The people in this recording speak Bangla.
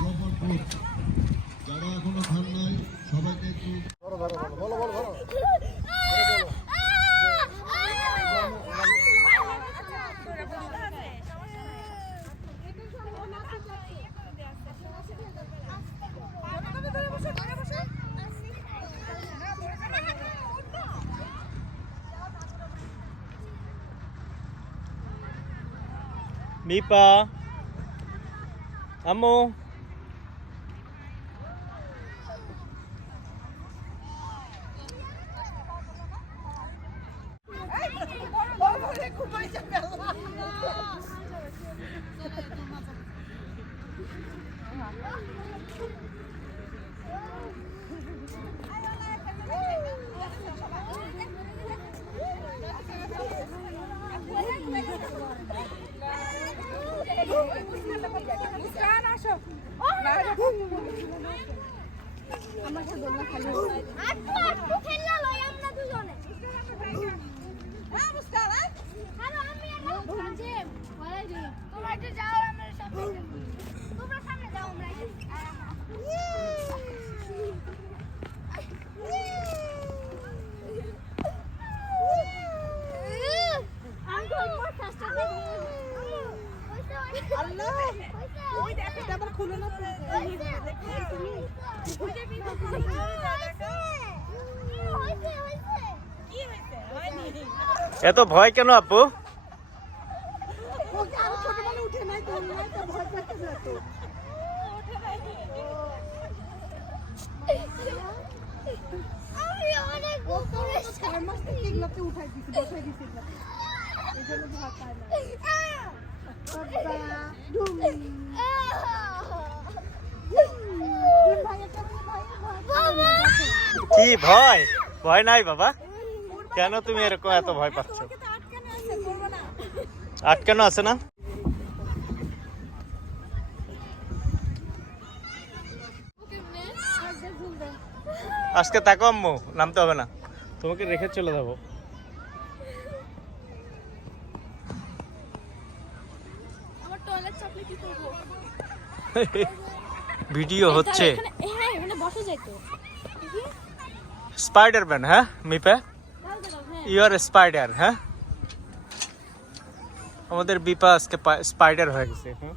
মুজফ্ফরপুর যারা এখনো খান নাই সবাইকে একটু Mipa, Amo. এত ভয় কেন আপু? কি ভয়? ভয় নাই বাবা, কেন তুমি এরকম এত ভয় পাচ্ছ? আটকানো আছে না? আজকে তাকো আম্মু, নামতে হবে না, তোমাকে রেখে চলে যাবো। ভিডিও হচ্ছে। স্পাইডারম্যান, হ্যাঁ মিপা, ইউ আর স্পাইডার। হ্যাঁ, আমাদের বিপা আজকে স্পাইডার হয়ে গেছে। হ্যাঁ,